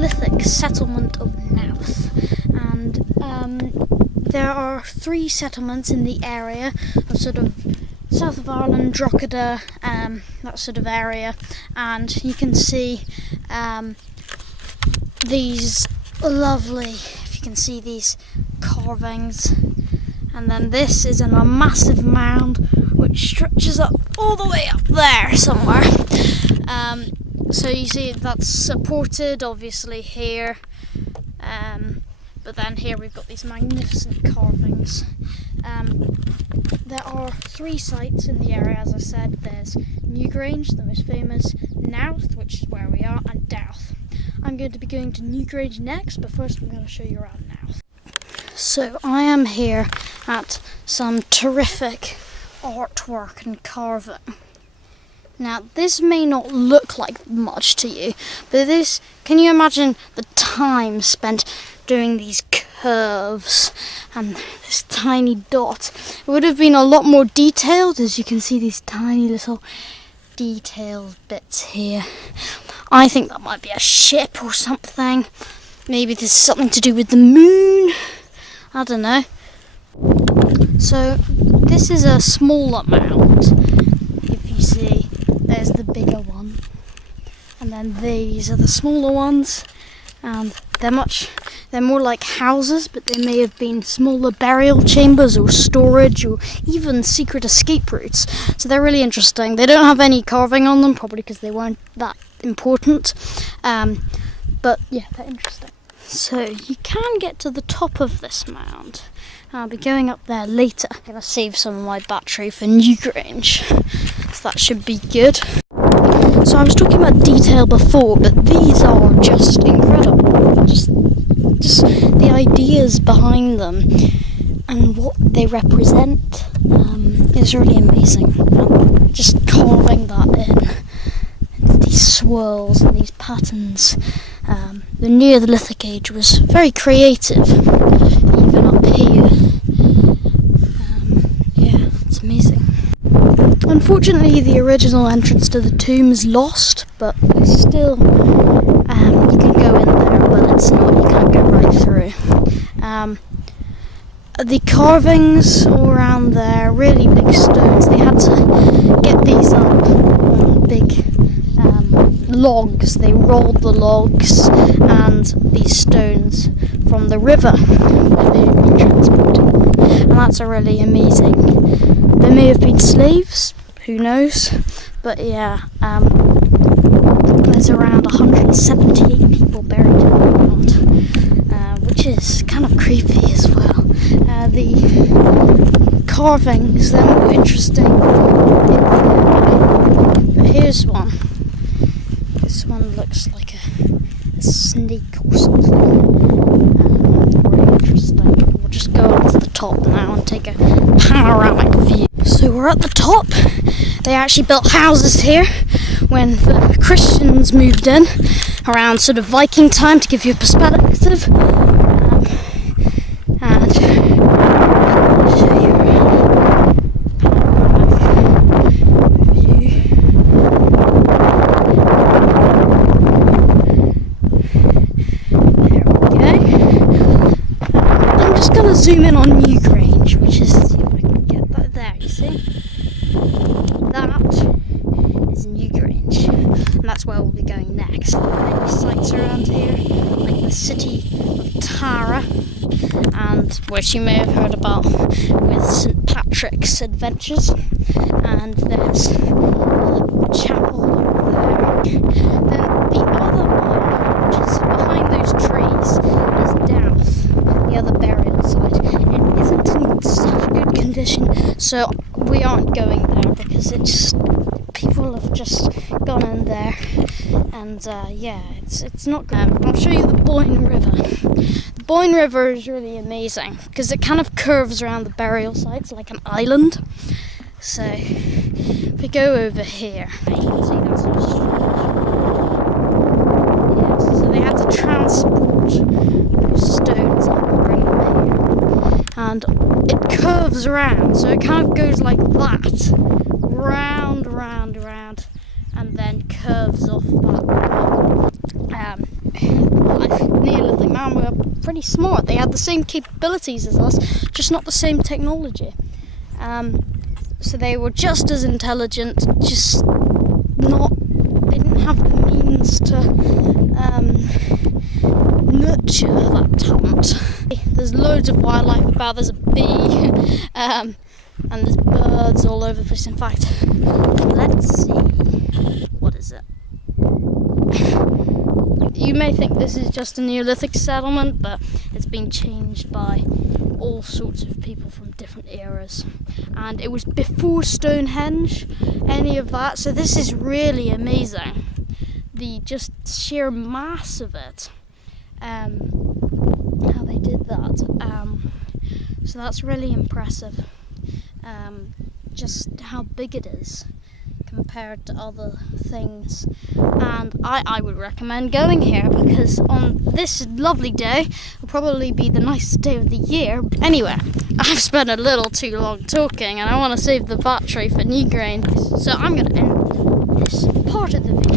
Neolithic settlement of Nowth, and there are 3 settlements in the area of sort of south of Ireland, Drogheda, that sort of area, and you can see these lovely, if you can see these carvings, and then this is in a massive mound which stretches up all the way up there somewhere. So you see that's supported obviously here, but then here we've got these magnificent carvings. There are 3 sites in the area, as I said. There's Newgrange, the most famous, Nowth, which is where we are, and Nowth. I'm going to be going to Newgrange next, but first I'm going to show you around Nowth. So I am here at some terrific artwork and carving. Now this may not look like much to you, but this, can you imagine the time spent doing these curves and this tiny dot? It would have been a lot more detailed, as you can see these tiny little detailed bits here. I think that might be a ship or something. Maybe there's something to do with the moon. I don't know. So this is a smaller mound. If you see, there's the bigger one, and then these are the smaller ones, and they're more like houses, but they may have been smaller burial chambers or storage or even secret escape routes. So they're really interesting. They don't have any carving on them, probably because they weren't that important, but yeah, they're interesting. So you can get to the top of this mound. I'll be going up there later. I'm going to save some of my battery for Newgrange, so that should be good. So I was talking about detail before, but these are just incredible. Just the ideas behind them and what they represent is really amazing. Just carving that in these swirls and these patterns. The Neolithic age was very creative, even up here. Yeah, it's amazing. Unfortunately, the original entrance to the tomb is lost, but still, you can go in there, but it's not, you can't go right through. The carvings all around there, really big stones. They had to get these up on big logs. They rolled the logs and these stones from the river where they had been transported, and that's a really amazing. They may have been slaves, who knows, but yeah, there's around 178 people buried in the ground, which is kind of creepy as well. The carvings, they're more interesting, but here's one. This one looks like a snake or something. Really interesting. We'll just go up to the top now and take a panoramic view. So we're at the top. They actually built houses here when the Christians moved in around sort of Viking time, to give you a perspective. And I'll show you around. Zoom in on Newgrange, which is, see if I can get that there, you see? That is Newgrange, and that's where we'll be going next. Many sites around here, like the city of Tara, and which you may have heard about with St. Patrick's adventures, and there's a chapel over there. Then the other one, which is behind those trees, is Nowth, the other burial site. It isn't in such good condition, so we aren't going there because people have just gone in there, and yeah, it's not good. I'll show you the Boyne River. The Boyne River is really amazing because it kind of curves around the burial sites like an island. So if we go over here, you can see that's a so they had to transport stones up and bring them here, and it curves around, so it kind of goes like that, round, and then curves off that life, Neolithic man were pretty smart. They had the same capabilities as us, just not the same technology. So they were just as intelligent, just not, they didn't have the means to nurture that talent. There's loads of wildlife about. There's a bee, and there's birds all over the place. In fact, let's see, what is it? You may think this is just a Neolithic settlement, but it's been changed by all sorts of people from different eras. And it was before Stonehenge, any of that, so this is really amazing. The just sheer mass of it, how they did that. So that's really impressive, just how big it is compared to other things. And I would recommend going here, because on this lovely day will probably be the nicest day of the year. Anyway, I've spent a little too long talking and I want to save the battery for new grain, so I'm going to end this part of the video